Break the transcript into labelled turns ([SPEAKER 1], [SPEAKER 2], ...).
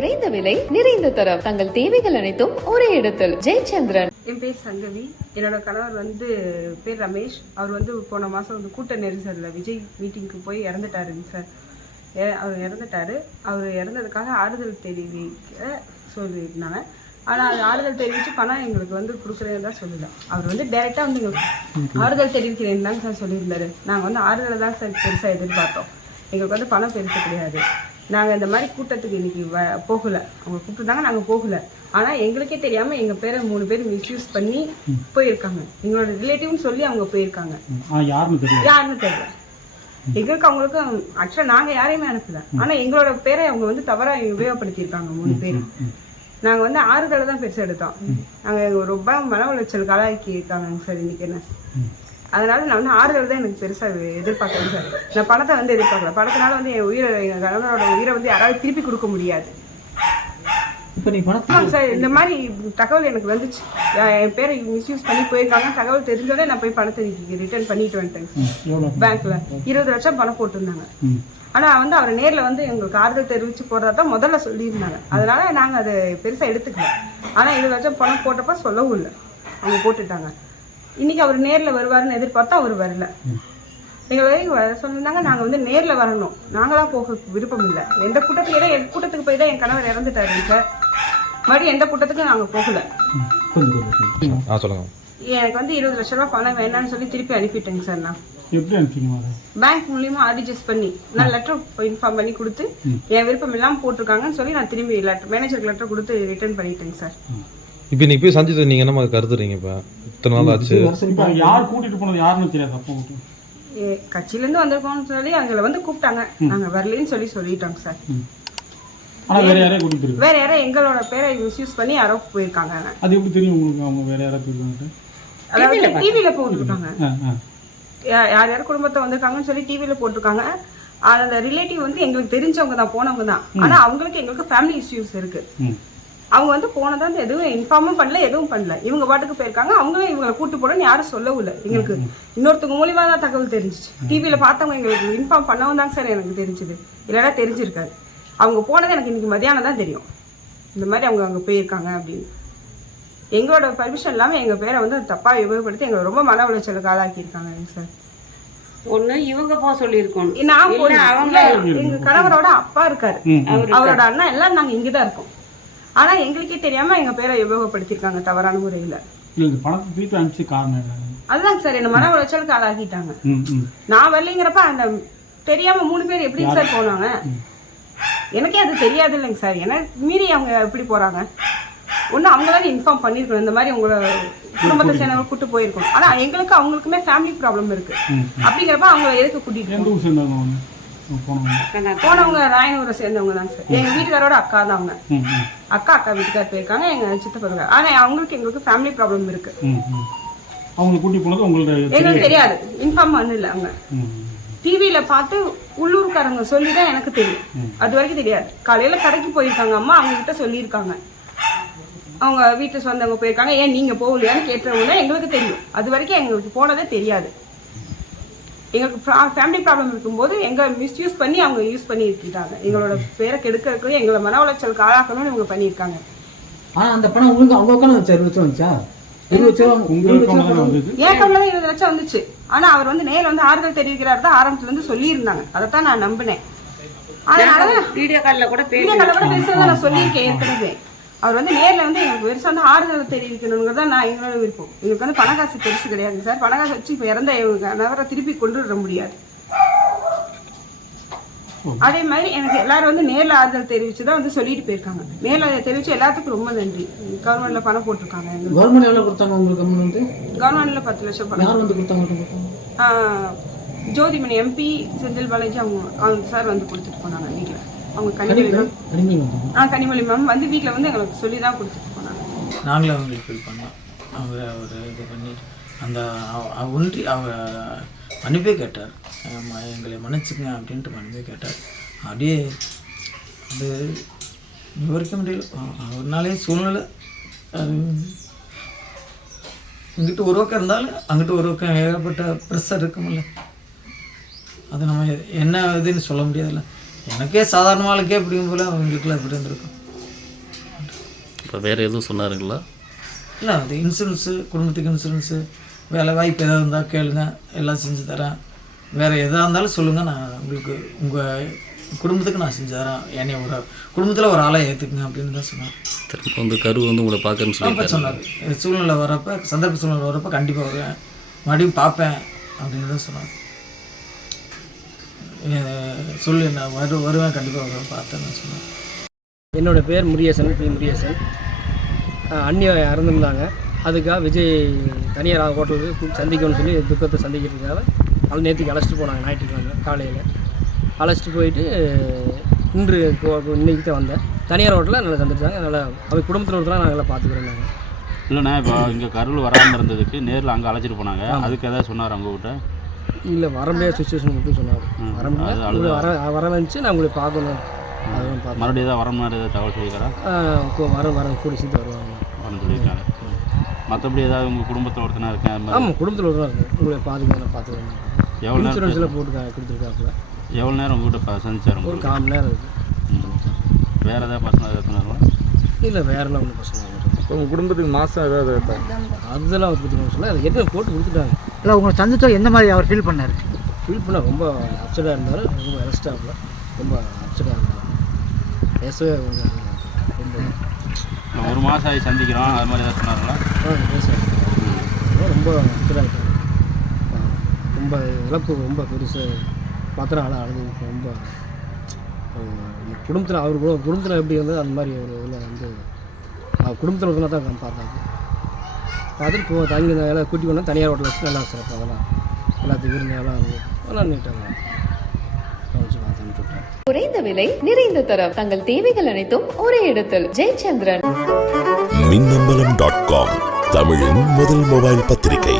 [SPEAKER 1] குறைந்த விலை நிறைந்த தரம். தங்கள் தேவைகள் அனைத்தும் ஒரே இடத்தில். ஜெயச்சந்திரன்.
[SPEAKER 2] என் பேர் சங்கவி. என்னோட கணவர் வந்து பேர் ரமேஷ். அவர் வந்து போன மாதம் வந்து கூட்ட நெரிசலில் விஜய் மீட்டிங்க்கு போய் இறந்துட்டாருங்க சார். அவர் இறந்துட்டாரு. அவர் இறந்ததுக்காக ஆறுதல் தெரிவிக்க சொல்லியிருந்தாங்க. ஆனால் அது ஆறுதல் தெரிவித்து பணம் எங்களுக்கு வந்து கொடுக்குறேன்னு தான் சொல்லல அவர் வந்து டைரெக்டாக வந்து எங்களுக்கு ஆறுதல் தெரிவிக்கிறேன்னு தாங்க சார் சொல்லியிருந்தாரு. நாங்கள் வந்து ஆறுதலை தான் சார் பெருசாக எதிர்பார்த்தோம். எங்களுக்கு வந்து பணம் பெருசு கிடையாது. நாங்கள் இந்த மாதிரி கூட்டத்துக்கு இன்னைக்கு வ போகலை. அவங்க கூப்பிட்டுருந்தாங்க நாங்கள் போகலை. ஆனால் எங்களுக்கே தெரியாமல் எங்கள் பேரை மூணு பேர் மிஸ்யூஸ் பண்ணி போயிருக்காங்க. எங்களோட ரிலேட்டிவ்னு சொல்லி அவங்க போயிருக்காங்க.
[SPEAKER 3] யாருன்னு
[SPEAKER 2] தெரியல. எங்களுக்கு அவங்களுக்கும் ஆக்சுவலாக நாங்கள் யாரையுமே அனுப்பல. ஆனால் எங்களோட பேரை அவங்க வந்து தவறாக உபயோகப்படுத்தியிருக்காங்க மூணு பேர் நாங்கள் வந்து ஆறுதலை தான் பெருசு எடுத்தோம். நாங்கள் ரொம்ப மன உளைச்சல் கலாய்க்கி இருக்காங்க சார் இன்னைக்கு என்ன? அதனால நான் வந்து ஆறுதல் தான் எனக்கு பெருசாக எதிர்பார்க்கறேன் சார். நான் பணத்தை வந்து எதிர்பார்க்கல. பணத்தினால வந்து என் உயிரை எங்கள் கணவனோட உயிரை வந்து யாராவது திருப்பி கொடுக்க முடியாது. ஆமாங்க சார் இந்த மாதிரி தகவல் எனக்கு வந்துச்சு. என் பேரை மிஸ்யூஸ் பண்ணி போயிருக்காங்க. தகவல் தெரிஞ்சோடனே நான் போய் பணத்தை ரிட்டர்ன் பண்ணிட்டு
[SPEAKER 3] எவ்வளோ
[SPEAKER 2] பேங்க்ல இருபது லட்சம் பணம் போட்டிருந்தாங்க.
[SPEAKER 3] ம்.
[SPEAKER 2] ஆனா வந்து அவர் நேர்ல வந்து எங்களுக்கு ஆறுதல் தெரிவிச்சு போடுறதா தான் முதல்ல சொல்லியிருந்தாங்க. அதனால நாங்க அதை பெருசா எடுத்துக்கல. ஆனா இருபது லட்சம் பணம் போட்டப்ப சொல்லவும் இல்லை. அவங்க போட்டுட்டாங்க. இன்னைக்கு அவர் நேர்ல வருவாருன்னு எதிர்பார்த்தா அவர் வரல. எங்களை வரைக்கும் வர சொல்லியிருந்தாங்க நாங்க வந்து நேர்ல வரணும். நாங்களா போக விருப்பம் இல்லை. எந்த கூட்டத்துக்கு ஏதோ என் கூட்டத்துக்கு போய் தான் என் கணவர் இறந்துட்டாரு சார் மறுபடியும் எந்த கூட்டத்துக்கும் நாங்க போகல. எனக்கு வந்து இருபது லட்ச ரூபா பணம் வேண்டாம்னு சொல்லி திருப்பி அனுப்பிட்டேங்க சார் நான். பேங்க் மூலியமா ஆர்டிஜிஎஸ் பண்ணி நான் லெட்டர் இன்ஃபார்ம் பண்ணி கொடுத்து என் விருப்பம் இல்லாமல் போட்டிருக்காங்கன்னு சொல்லி நான் திரும்பி லெட்டர் மேனேஜருக்கு லெட்டர் கொடுத்து ரிட்டர்ன் பண்ணிட்டேங்க சார்.
[SPEAKER 4] இப்போ நீ போய் சந்திச்சது நீங்க என்னமா கருதுறீங்க இப்போ? இத்தனை நாள் ஆச்சு?
[SPEAKER 3] இப்போ யார் கூட்டிட்டு போனது யாருன்னு தெரியாது அப்போ
[SPEAKER 2] கட்சியிலேருந்து வந்திருக்கோம்னு சொல்லி அவங்கள வந்து கூப்பிட்டாங்க. நாங்கள் வரலன்னு சொல்லி சொல்லிட்டோங்க சார்.
[SPEAKER 3] ஆனால் வேற யாரையும் கூட்டிட்டு
[SPEAKER 2] வேற யாரோ எங்களோட பேரை மிஸ்யூஸ் பண்ணி யாரோ போயிருக்காங்க
[SPEAKER 3] அது எப்படி தெரியும் உங்களுக்கு அவங்க வேற யாராவது போயிருக்காங்க
[SPEAKER 2] அதாவது டிவியில் போட்டிருக்காங்க. யார் யார் குடும்பத்தை வந்திருக்காங்கன்னு சொல்லி டிவியில் போட்டிருக்காங்க. அந்த ரிலேட்டிவ் வந்து எங்களுக்கு தெரிஞ்சவங்க தான் போனவங்க தான். ஆனால் அவங்களுக்கு எங்களுக்கு ஃபேமிலி இஷ்யூஸ் இருக்கு.
[SPEAKER 3] ம்.
[SPEAKER 2] அவங்க வந்து போனதா எதுவும் இன்ஃபார்மும் பண்ணல எதுவும் பண்ணல. இவங்க பாட்டுக்கு போயிருக்காங்க. அவங்களும் இவங்களை கூட்டு போடணும்னு யாரும் சொல்லவும் இல்லை. எங்களுக்கு இன்னொருத்தவங்க மூலியமா தான் தகவல் தெரிஞ்சிச்சு. டிவியில பார்த்தவங்க எங்களுக்கு இன்ஃபார்ம் பண்ணவும் தாங்க சார் எனக்கு தெரிஞ்சுது. இல்லைன்னா தெரிஞ்சிருக்காது. அவங்க போனது எனக்கு இன்னைக்கு மதியானம் தான் தெரியும். இந்த மாதிரி அவங்க அங்கே போயிருக்காங்க அப்படின்னு. எங்களோட பர்மிஷன் இல்லாமல் எங்கள் பேரை வந்து தப்பாக உபயோகப்படுத்தி எங்களை ரொம்ப மன உளைச்சலுக்கு ஆளாக்கியிருக்காங்க சார்.
[SPEAKER 5] ஒண்ணு இவங்க போக சொல்லியிருக்கோம்
[SPEAKER 2] நான்
[SPEAKER 5] அவங்க
[SPEAKER 2] எங்க கணவரோட அப்பா இருக்காரு. அவரோட அண்ணா எல்லாம் நாங்க இங்க தான் இருக்கோம். ஆனா எங்களுக்கே தெரியாம எங்க பேரை உபயோகப்படுத்திருக்காங்க தவறான முறையில.
[SPEAKER 3] இல்லை இந்த பணத்தை திருப்பி அனுப்பிச்சு காரணம் என்ன?
[SPEAKER 2] அதுதாங்க சார் என்ன மன உளைச்சலுக்கு
[SPEAKER 3] ம்
[SPEAKER 2] நான் வரலைங்கிறப்ப அந்த தெரியாம மூணு பேர் எப்படி சார் போனாங்க? எனக்கே அது தெரியாது இல்லைங்க சார். எனக்கு மீறி அவங்க எப்படி போறாங்க? ஒண்ணு அவங்களால இன்ஃபார்ம் பண்ணிருக்கணும். இந்த மாதிரி உங்களை குடும்பத்தை சேர்ந்தவங்க கூட்டு போயிருக்கணும். ஆனா எங்களுக்கு அவங்களுக்குமே ஃபேமிலி ப்ராப்ளம் இருக்கு. அப்படிங்கிறப்ப அவங்கள எதுக்கு கூட்டிட்டு
[SPEAKER 3] அவங்க போனவங்க
[SPEAKER 2] ராயனூரை சேர்ந்தவங்க தான் சார். எங்க வீட்டுக்காரோட அக்கா தான் அவங்க அக்கா அக்கா வீட்டுக்கார் போயிருக்காங்க எங்க சித்தப்பா. இருக்காங்க ஆனா அவங்களுக்கு எங்களுக்கு ஃபேமிலி ப்ராப்ளம் இருக்கு.
[SPEAKER 3] அவங்களை கூட்டி போனது உங்கள்ட்ட
[SPEAKER 2] எங்களுக்கு தெரியாது. இன்ஃபார்ம் பண்ணல அவங்க. டிவியில பார்த்து உள்ளூர்காரங்க சொல்லி தான் எனக்கு தெரியும். அது வரைக்கும் தெரியாது. காலையில கடைக்கு போயிருக்காங்க அம்மா அவங்க கிட்ட சொல்லியிருக்காங்க. அவங்க வீட்டு சொந்தவங்க போயிருக்காங்க ஏன் நீங்க போகலையான்னு கேட்டவங்க எங்களுக்கு தெரியும். அது வரைக்கும் எங்களுக்கு போனதே தெரியாது. எங்களுக்கு ஃபேமிலி ப்ராப்ளம் இருக்கும்போது எங்க மிஸ்யூஸ் பண்ணி அவங்க யூஸ் பண்ணி எங்களோட பேரை கெடுக்கிறதுக்கு எங்களை மன உளைச்சலுக்கு ஆளாக்கணும்னு இவங்க பண்ணியிருக்காங்க.
[SPEAKER 6] ஆனா அந்த பணம் உங்களுக்கு அவங்க உட்காந்து வந்துச்சா? இருபது லட்சம் வந்துச்சா?
[SPEAKER 3] தான்
[SPEAKER 2] இருபது லட்சம் வந்துச்சு. ஆனா அவர் வந்து நேர்ல வந்து ஆறுதல் தெரிவிக்கிறார் தான் ஆரம்பத்துல இருந்து சொல்லியிருந்தாங்க. அதைத்தான் நான் நம்பினேன். அதனால
[SPEAKER 5] வீடியோ கால்ல கூட
[SPEAKER 2] வீடியோ காலில் கூட பெருசாக நான் சொல்லியிருக்கேன் ஏற்கனவே. அவர் வந்து நேர்ல வந்து எங்களுக்கு பெருசாக வந்து ஆறுதல் தெரிவிக்கணுங்கிறது தான் நான் எங்களோட விருப்பம். எங்களுக்கு வந்து பணக்காசு பெருசு கிடையாது சார். பணக்காசு வச்சு இப்போ இறந்த இவங்க நபரை திருப்பி கொண்டு வர முடியாது. அதே மாதிரி எனக்கு எல்லாரும் வந்து நேர்ல ஆறுதல் தெரிவிச்சு தான் வந்து சொல்லிட்டு போயிருக்காங்க. நேர்ல தெரிவிச்சு எல்லாத்துக்கும் ரொம்ப நன்றி. கவர்மெண்ட்ல பணம் போட்டிருக்காங்க. எங்களுக்கு
[SPEAKER 6] கவர்மெண்ட் எவ்வளவு கொடுத்தாங்க உங்களுக்கு வந்து?
[SPEAKER 2] கவர்மெண்ட்ல பத்து லட்சம் பணம்.
[SPEAKER 6] யார் வந்து கொடுத்தாங்க
[SPEAKER 2] ஜோதிமணி எம்பி செந்தில் பாலாஜி அவங்க அவங்க சார் வந்து கொடுத்துட்டு போனாங்க வீட்டில் அவங்க கனிமொழி மேம் ஆ கனிமொழி மேம் வந்து வீட்டில் வந்து எங்களுக்கு சொல்லி தான் கொடுத்துட்டு போனாங்க.
[SPEAKER 7] நாங்களே அவங்களுக்கு ஃபீல் பண்ணோம். அவங்க ஒரு இது பண்ணி அந்த ஒன்றி அவங்க மன்னிப்பே கேட்டார். எங்களை மன்னிச்சுங்க அப்படின்ட்டு மன்னிப்பே கேட்டார். அப்படியே அது விவரிக்க முடியல. அவர்னாலே சூழ்நிலை அது இங்கிட்டு ஒரு பக்கம் இருந்தாலும் அங்கிட்டு ஒரு பக்கம் ஏகப்பட்ட ப்ரெஷர் இருக்குமில்ல அது நம்ம என்ன இதுன்னு சொல்ல முடியாதுல்ல. எனக்கே சாதாரண ஆளுக்கே எப்படியும் போல அவங்களுக்குலாம் எப்படி இருந்திருக்கும்
[SPEAKER 8] இப்போ வேறு எதுவும் சொன்னாருங்களா?
[SPEAKER 7] இல்லை அது இன்சூரன்ஸு குடும்பத்துக்கு இன்சூரன்ஸு வேலை வாய்ப்பு ஏதாவது இருந்தால் கேளுங்க எல்லாம் செஞ்சு தரேன். வேறு எதாக இருந்தாலும் சொல்லுங்கள் நான் உங்களுக்கு உங்கள் குடும்பத்துக்கு நான் செஞ்சு தரேன். என்னை ஒரு குடும்பத்தில் ஒரு ஆளை ஏற்றுக்குங்க அப்படின்னு தான் சொன்னார்.
[SPEAKER 8] திரும்ப வந்து கரு வந்து உங்களை
[SPEAKER 7] அப்போ
[SPEAKER 8] சொல்லியிருக்காரு.
[SPEAKER 7] சொன்னார். சூழ்நிலை வரப்போ சந்தர்ப்ப சூழ்நிலை வரப்போ கண்டிப்பாக வருவேன். மறுபடியும் பார்ப்பேன் அப்படின்னு தான் சொன்னார். சொல்லு நான் வரு வருவேன் கண்டிப்பாக வருவேன் பார்த்தேன்னு சொன்னேன்.
[SPEAKER 6] என்னோட பேர் முரியசன் பி. முரியசன் அண்ணியை இறந்துருந்தாங்க. அதுக்காக விஜய் தனியார் ஹோட்டலுக்கு சந்திக்கணும்னு சொல்லி துக்கத்தை சந்திக்கிறதுக்காக அது நேற்றுக்கு அழைச்சிட்டு போனாங்க ஞாயிற்றுக்கிழமை காலையில். அழைச்சிட்டு போயிட்டு இன்று இன்னைக்கு தான் வந்தேன். தனியார் ஹோட்டலில் நல்லா சந்திச்சாங்க நல்லா அவங்க குடும்பத்தில் ஒருத்தராக நாங்கள் நல்லா பார்த்துக்கிறோம் நாங்கள்
[SPEAKER 9] இல்லைண்ணா இப்போ இங்கே கருள் வராமல் இருந்ததுக்கு நேரில் அங்கே அழைச்சிட்டு போனாங்க. அதுக்கு ஏதாவது சொன்னார் உங்ககிட்ட?
[SPEAKER 6] இல்லை வர முடியாத சுச்சுவேஷன் மட்டும் சொன்னார். வர முடியாது வர வர வந்துச்சு நான் உங்களை பார்க்கணும். அதுவும்
[SPEAKER 9] மறுபடியும் ஏதாவது வர மாதிரி ஏதாவது தகவல் சொல்லியிருக்காரா
[SPEAKER 6] வர வர கூடி சீட்டு வருவாங்க.
[SPEAKER 9] வரணும் சொல்லியிருக்காரு மற்றபடி ஏதாவது உங்கள் குடும்பத்தில் ஒருத்தனா இருக்கேன்
[SPEAKER 6] ஆமாம் குடும்பத்தில் ஒருத்தராக இருக்குது உங்களை பார்த்துக்க நான் பார்த்துக்கிறேன்
[SPEAKER 9] எவ்வளோ
[SPEAKER 6] இன்சூரன்ஸில் போட்டு கொடுத்துருக்காப்புல
[SPEAKER 9] எவ்வளோ நேரம் உங்ககிட்ட ப- சந்திச்சார்
[SPEAKER 6] ஒரு கால் நேரம் இருக்குது
[SPEAKER 9] வேறு ஏதாவது பர்சனல் சொன்னாங்களா
[SPEAKER 6] இல்லை ஒன்றும் பிரச்சனை
[SPEAKER 4] உங்கள் குடும்பத்துக்கு மாதம் ஏதாவது
[SPEAKER 6] அதெல்லாம் பற்றி சொல்ல அது ஏற்கனவே போட்டு கொடுத்துட்டாங்க.
[SPEAKER 10] இல்லை உங்களை சந்திச்சா எந்த மாதிரி அவர் ஃபீல் பண்ணார்?
[SPEAKER 6] ஃபீல் பண்ண ரொம்ப அப்செட்டாக இருந்தார். ரொம்ப ரெஸ்ட் ஆகல ரொம்ப அப்செட்டாக இருந்தார். பேசவே கொஞ்சம் ரொம்ப
[SPEAKER 9] ஒரு மாதம் ஆகி சந்திக்கிறோம். அது மாதிரி ஏதாவது சொன்னாங்களா
[SPEAKER 6] ஆ, ரொம்ப அப்செட்டாக இருக்காங்க ரொம்ப இழப்பு ரொம்ப பெருசு. பார்த்தா அழ அழுது ரொம்ப குடும்பத்தில் அவர் கூட குடும்பத்தில் எப்படி இருந்தது அந்த மாதிரி ஒரு இதில் வந்து அவர் குடும்பத்தில் தான் நான் பார்த்தாங்க பார்த்துட்டு போ தங்கி எல்லாம் கூட்டி கொண்டு தனியார் ஹோட்டல் வச்சு நல்லா சிறப்பாக அதெல்லாம் எல்லாத்துக்கும் விருந்து எல்லாம் நல்லா நீட்டாக வச்சு பார்த்து அனுப்பிச்சுட்டேன்
[SPEAKER 1] குறைந்த விலை நிறைந்த தரம். தங்கள் தேவைகள் அனைத்தும் ஒரே இடத்தில். ஜெயச்சந்திரன்.
[SPEAKER 11] மின்னம்பலம் டாட் காம் தமிழின் முதல் மொபைல் பத்திரிகை.